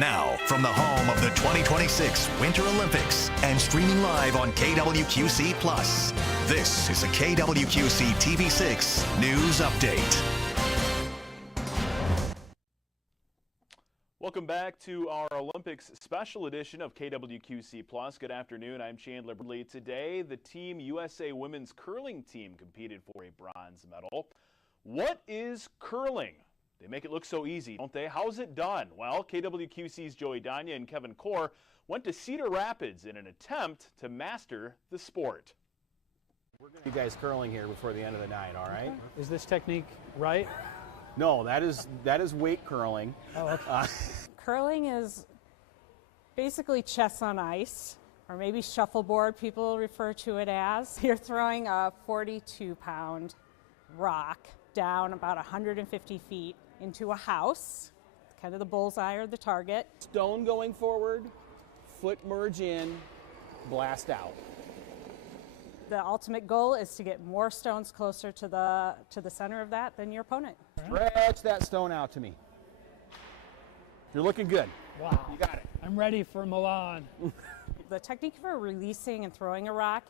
Now, from the home of the 2026 Winter Olympics and streaming live on KWQC Plus, this is a KWQC TV6 News Update. Welcome back to our Olympics special edition of KWQC Plus. Good afternoon, I'm Chandler Bradley. Today, the Team USA women's curling team competed for a bronze medal. What is curling? They make it look so easy, don't they? How's it done? Well, KWQC's Joey Danya and Kevin Core went to Cedar Rapids in an attempt to master the sport. We're going to do guys curling here before the end of the night, all right? Is this technique right? No, that is weight curling. Oh, okay. Curling is basically chess on ice, or maybe shuffleboard, people refer to it as. You're throwing a 42-pound rock down about 150 feet into a house, kind of the bullseye or the target. Stone going forward, foot merge in, blast out. The ultimate goal is to get more stones closer to the center of that than your opponent. Stretch that stone out to me. You're looking good. Wow. You got it. I'm ready for Milan. The technique for releasing and throwing a rock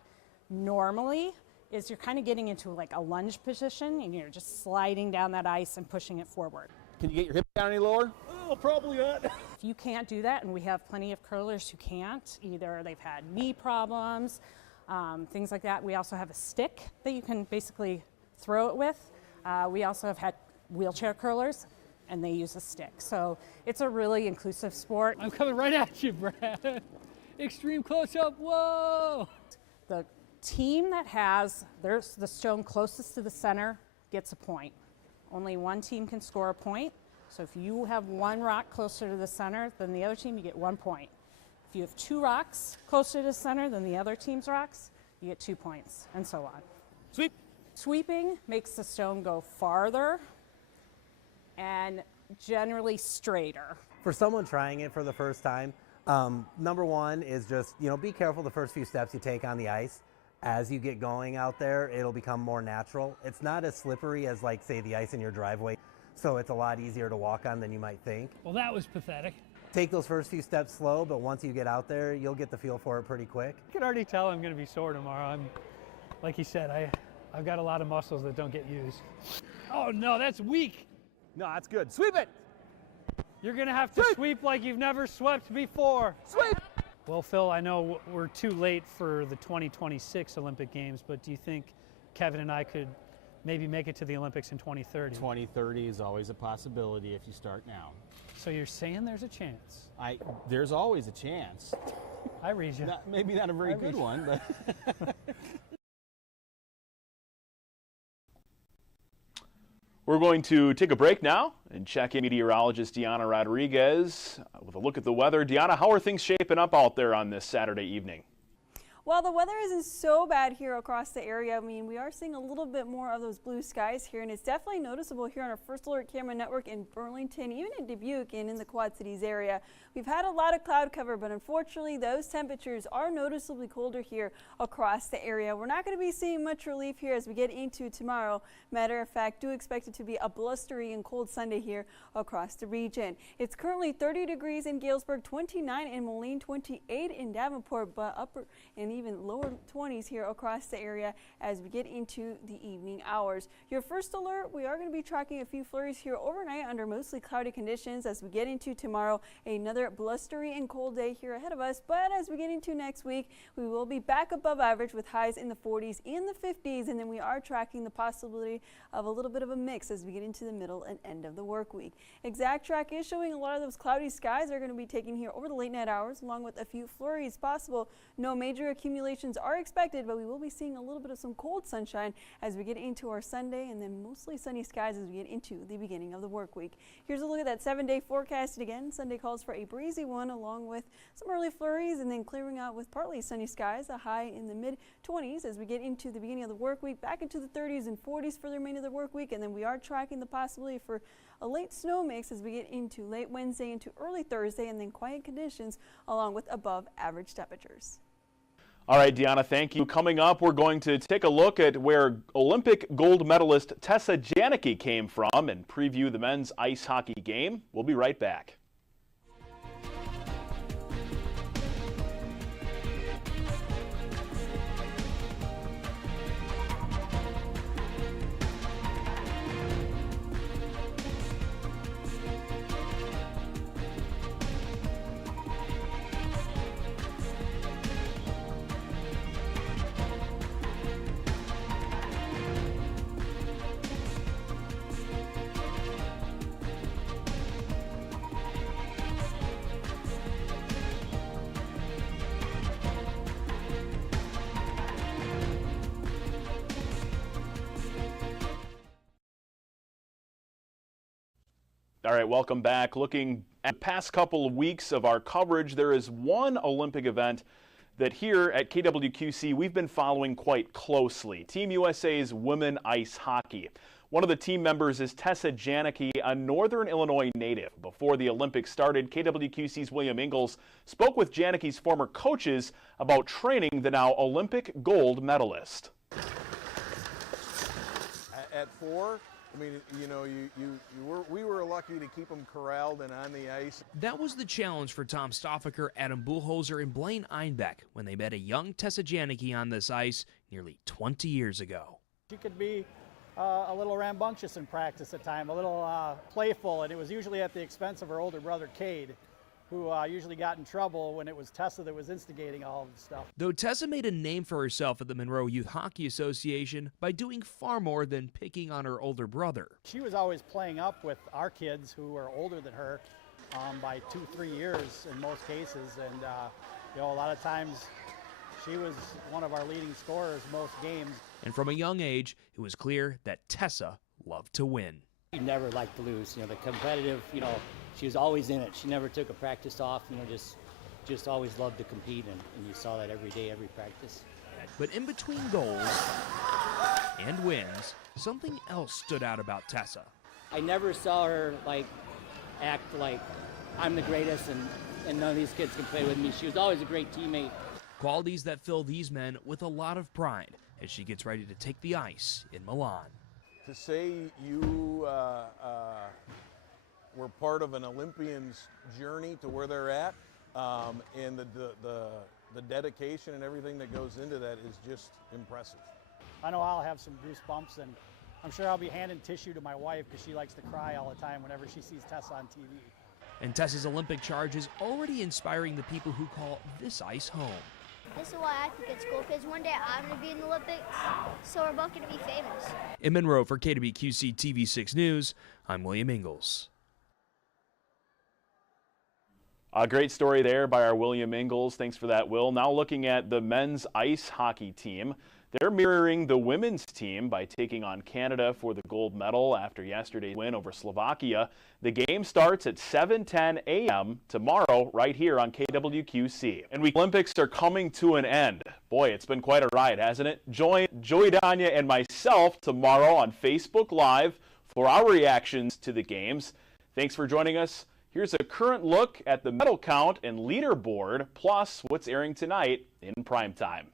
normally is you're kind of getting into like a lunge position and you're just sliding down that ice and pushing it forward. Can you get your hip down any lower? Oh, probably not. If you can't do that, and we have plenty of curlers who can't, either they've had knee problems, things like that. We also have a stick that you can basically throw it with. We also have had wheelchair curlers, and they use a stick. So it's a really inclusive sport. I'm coming right at you, Brad. Extreme close-up, whoa! The team that has the stone closest to the center gets a point. Only one team can score a point. So if you have one rock closer to the center than the other team, you get 1 point. If you have two rocks closer to the center than the other team's rocks, you get 2 points, and so on. Sweep. Sweeping makes the stone go farther and generally straighter. For someone trying it for the first time, number one is just, be careful the first few steps you take on the ice. As you get going out there, it'll become more natural. It's not as slippery as, like, say, the ice in your driveway, so it's a lot easier to walk on than you might think. Well, that was pathetic. Take those first few steps slow, but once you get out there, you'll get the feel for it pretty quick. I can already tell I'm going to be sore tomorrow. Like he said, I've got a lot of muscles that don't get used. Oh, no, that's weak. No, that's good. Sweep it. You're going to have to sweep like you've never swept before. Sweep. Well, Phil, I know we're too late for the 2026 Olympic Games, but do you think Kevin and I could maybe make it to the Olympics in 2030? 2030 is always a possibility if you start now. So you're saying there's a chance? There's always a chance. I read you. Maybe not a very good one, but. We're going to take a break now and check in meteorologist Deanna Rodriguez with a look at the weather. Deanna, how are things shaping up out there on this Saturday evening? Well, the weather isn't so bad here across the area. I mean, we are seeing a little bit more of those blue skies here, and it's definitely noticeable here on our First Alert Camera Network in Burlington, even in Dubuque and in the Quad Cities area. We've had a lot of cloud cover, but unfortunately, those temperatures are noticeably colder here across the area. We're not going to be seeing much relief here as we get into tomorrow. Matter of fact, do expect it to be a blustery and cold Sunday here across the region. It's currently 30 degrees in Galesburg, 29 in Moline, 28 in Davenport, but upper and even lower 20s here across the area as we get into the evening hours. Your first alert, we are going to be tracking a few flurries here overnight under mostly cloudy conditions as we get into tomorrow. Another blustery and cold day here ahead of us, but as we get into next week, we will be back above average with highs in the 40s and the 50s, and then we are tracking the possibility of a little bit of a mix as we get into the middle and end of the work week. Exact track is showing a lot of those cloudy skies are going to be taking here over the late night hours, along with a few flurries possible. No major accumulations are expected, but we will be seeing a little bit of some cold sunshine as we get into our Sunday, and then mostly sunny skies as we get into the beginning of the work week. Here's a look at that 7-day forecast. And again, Sunday calls for a breezy one along with some early flurries and then clearing out with partly sunny skies, a high in the mid-20s as we get into the beginning of the work week, back into the 30s and 40s for the remainder of the work week, and then we are tracking the possibility for a late snow mix as we get into late Wednesday into early Thursday, and then quiet conditions along with above average temperatures. All right, Deanna, thank you. Coming up, we're going to take a look at where Olympic gold medalist Tessa Janicki came from and preview the men's ice hockey game. We'll be right back. All right, welcome back. Looking at the past couple of weeks of our coverage, there is one Olympic event that here at KWQC we've been following quite closely. Team USA's women ice hockey. One of the team members is Tessa Janicki, a Northern Illinois native. Before the Olympics started, KWQC's William Ingalls spoke with Janicki's former coaches about training the now Olympic gold medalist. At 4, I mean, you know, we were lucky to keep them corralled and on the ice. That was the challenge for Tom Stoffaker, Adam Bullhoser, and Blaine Einbeck when they met a young Tessa Janicki on this ice nearly 20 years ago. She could be a little rambunctious in practice at times, a little playful, and it was usually at the expense of her older brother, Cade, who usually got in trouble when it was Tessa that was instigating all of the stuff. Though Tessa made a name for herself at the Monroe Youth Hockey Association by doing far more than picking on her older brother. She was always playing up with our kids who were older than her by 2-3 years in most cases, and you know, a lot of times she was one of our leading scorers most games. And from a young age, it was clear that Tessa loved to win. She never liked to lose. You know, the competitive, you know, she was always in it. She never took a practice off, you know, just always loved to compete, and you saw that every day, every practice. But in between goals and wins, something else stood out about Tessa. I never saw her, like, act like I'm the greatest and none of these kids can play with me. She was always a great teammate. Qualities that fill these men with a lot of pride as she gets ready to take the ice in Milan. To say you were part of an Olympian's journey to where they're at, and the dedication and everything that goes into that is just impressive. I know I'll have some goosebumps, and I'm sure I'll be handing tissue to my wife because she likes to cry all the time whenever she sees Tessa on TV. And Tessa's Olympic charge is already inspiring the people who call this ice home. This is why I think it's cool, because one day I'm going to be in the Olympics, so we're both going to be famous. In Monroe for KWQC TV6 News, I'm William Ingalls. A great story there by our William Ingalls. Thanks for that, Will. Now looking at the men's ice hockey team. They're mirroring the women's team by taking on Canada for the gold medal after yesterday's win over Slovakia. The game starts at 7:10 a.m. tomorrow right here on KWQC. And the Olympics are coming to an end. Boy, it's been quite a ride, hasn't it? Join Joey Danya and myself tomorrow on Facebook Live for our reactions to the games. Thanks for joining us. Here's a current look at the medal count and leaderboard, plus what's airing tonight in primetime.